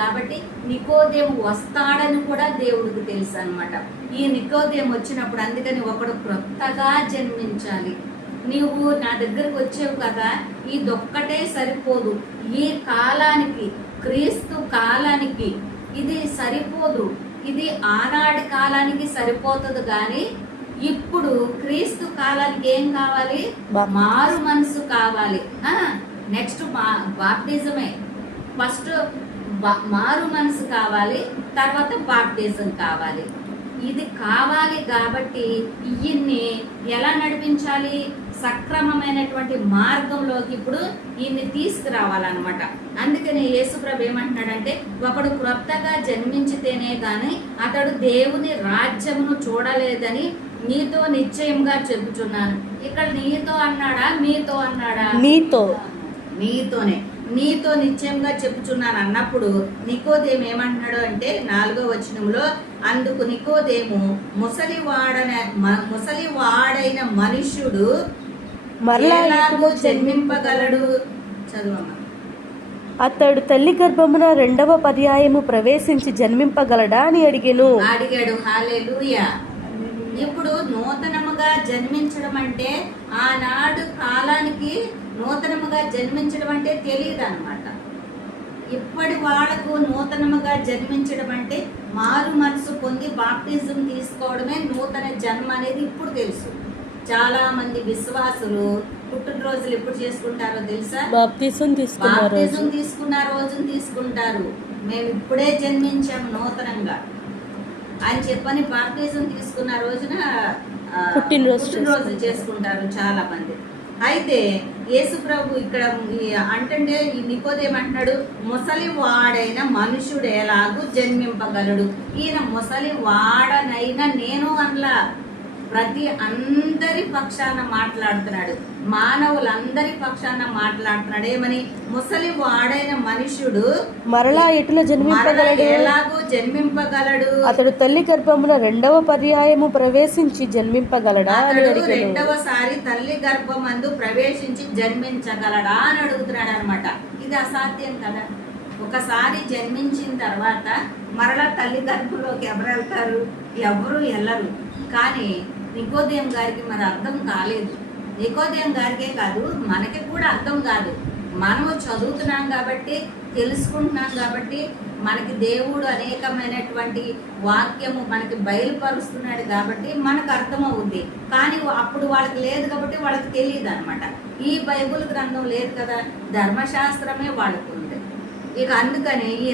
కాబట్టి నికోదేము వస్తాడని కూడా దేవుడికి తెలుసు అనమాట. ఈ నికోదేము వచ్చినప్పుడు అందుకని ఒకడు క్రొత్తగా జన్మించాలి. నీవు నా దగ్గరకు వచ్చావు కదా, ఇదొక్కటే సరిపోదు. ఈ కాలానికి, క్రీస్తు కాలానికి ఇది సరిపోదు. ఇది ఆనాటి కాలానికి సరిపోతుంది కానీ ఇప్పుడు క్రీస్తు కాలానికి ఏం కావాలి? మారు మనసు కావాలి. నెక్స్ట్ బాప్టిజమే. ఫస్ట్ మారు మనసు కావాలి, తర్వాత బాప్టిజం కావాలి. ఇది కావాలి కాబట్టి ఈయన్ని ఎలా నడిపించాలి? సక్రమమైనటువంటి మార్గంలోకి ఇప్పుడు ఈయన్ని తీసుకురావాలన్నమాట. అందుకని యేసుప్రభు ఏమంటున్నాడంటే, ఒకడు క్రొత్తగా జన్మించితేనే గాని అతడు దేవుని రాజ్యమును చూడలేదని నీతో నిశ్చయంగా చెబుతున్నాను. ఇక్కడ నీతో అన్నాడా, మీతో అన్నాడా? నీతోనే. నీతో నిశ్చయంగా చెప్పుచున్నాను అన్నప్పుడు నికోదేము ఏమంటున్నాడు అంటే 4వ వచనంలో, అందుకు నికోదేము ముసలివాడైన మనుష్యుడు ఎలాగూ జన్మింపగలడు? చదువమ్మా. అతడు తల్లి గర్భమున 2వ పర్యాయము ప్రవేశించి జన్మింపగలడా అని అడిగాడు. హల్లెలూయా. ఇప్పుడు నూతనముగా జన్మించడం అంటే, ఆనాడు కాలానికి నూతనముగా జన్మించడం అంటే తెలియదు అనమాట. ఇప్పటి వాళ్లకు నూతనముగా జన్మించడం అంటే మారు మనసు పొంది బాప్టిజం తీసుకోవడమే నూతన జన్మ అనేది ఇప్పుడు తెలుసు. చాలా మంది విశ్వాసులు పుట్టినరోజులు ఎప్పుడు చేసుకుంటారో తెలుసా? బాప్టిజం తీసుకున్న రోజును తీసుకుంటారు. మేము ఇప్పుడే జన్మించాము నూతనంగా అని చెప్పని బాప్టిజం తీసుకున్న రోజున పుట్టినరోజు చేసుకుంటారు చాలా మంది. అయితే యేసుప్రభు ఇక్కడ అంటే ఈ నికోదేము అంటున్నాడు, ముసలి వాడైన మనుషుడు ఎలాగూ జన్మింపగలడు? ఈయన ముసలి వాడనైనా నేను అనలా, అందరి పక్షాన మాట్లాడుతున్నాడు, మానవులందరి పక్షాన మాట్లాడుతున్నాడు. ఏమని? ముసలి వాడైన మనుష్యుడు మరలా ఎటుల జన్మింపగలడు? ఎలాగూ జన్మింపగలడు? అతడు తల్లి గర్భమున 2వ పర్యాయము ప్రవేశించి జన్మింపగలడా? రెండవసారి తల్లి గర్భమందు ప్రవేశించి జన్మించగలడా అని అడుగుతున్నాడు అనమాట. ఇది అసాధ్యం కదా. ఒకసారి జన్మించిన తర్వాత మరలా తల్లి గర్భంలోకి ఎవరు వెళ్తారు? ఎవరు వెళ్ళరు. కానీ నికోదేము గారికి మరి అర్థం కాలేదు. నికోదేము గారికే కాదు, మనకి కూడా అర్థం కాదు. మనము చదువుతున్నాం కాబట్టి, తెలుసుకుంటున్నాం కాబట్టి, మనకి దేవుడు అనేకమైనటువంటి వాక్యము మనకి బయలుపరుస్తున్నాడు కాబట్టి మనకు అర్థమవుద్ది. కానీ అప్పుడు వాళ్ళకి లేదు కాబట్టి వాళ్ళకి తెలియదు అనమాట. ఈ బైబుల్ గ్రంథం లేదు కదా, ధర్మశాస్త్రమే వాళ్ళకు ఉంది. ఇక అందుకని ఈయన